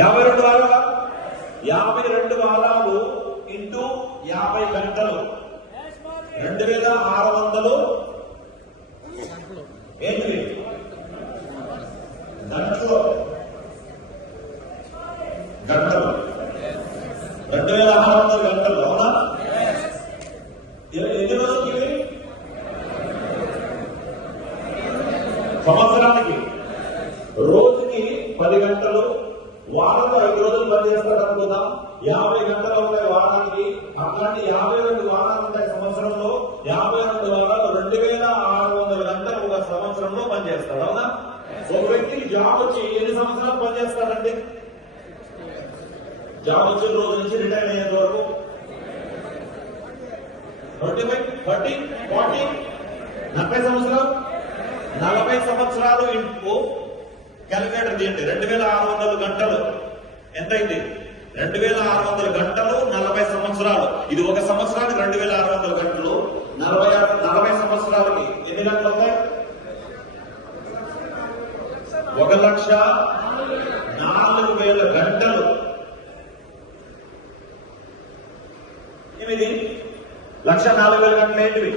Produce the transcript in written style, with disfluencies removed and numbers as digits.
52 వారాల 52 వారాలు ఇంటూ 50 గంటలు 2600 ఏంటి గంటలు 2600 గంటలు అవునా? ఎన్ని రోజులకి సంవత్సరానికి రోజుకి 10 గంటలు వారంలో 5 రోజులు పనిచేస్తాడు అనుకుందాం. 50 గంటలు ఉంటాయి వారానికి. అట్లాంటి 52 వారాలు ఉంటాయి సంవత్సరంలో. 52 వారాలు 2600 గంటలు ఒక సంవత్సరంలో పనిచేస్తాడు అవునా? ఒక వ్యక్తికి జాబ్ వచ్చి ఎన్ని సంవత్సరాలు పనిచేస్తాడండి? జాబ్ వచ్చిన రోజు నుంచి రిటైర్ అయ్యేంత వరకు 25, 30, 40, 40 సంవత్సరాలు. 40 సంవత్సరాలు ఇంటూ క్యాలిక్యులేటర్ తీయండి. 2600 గంటలు ఎంతైంది? 2600 గంటలు 40 సంవత్సరాలు. ఇది ఒక సంవత్సరానికి 2600 గంటలు. 40 సంవత్సరాలకి ఎన్ని గంటలు అవుతాయి? 1,04,000 గంటలు. ఇది 1,04,000 గంటలు ఏంటివి?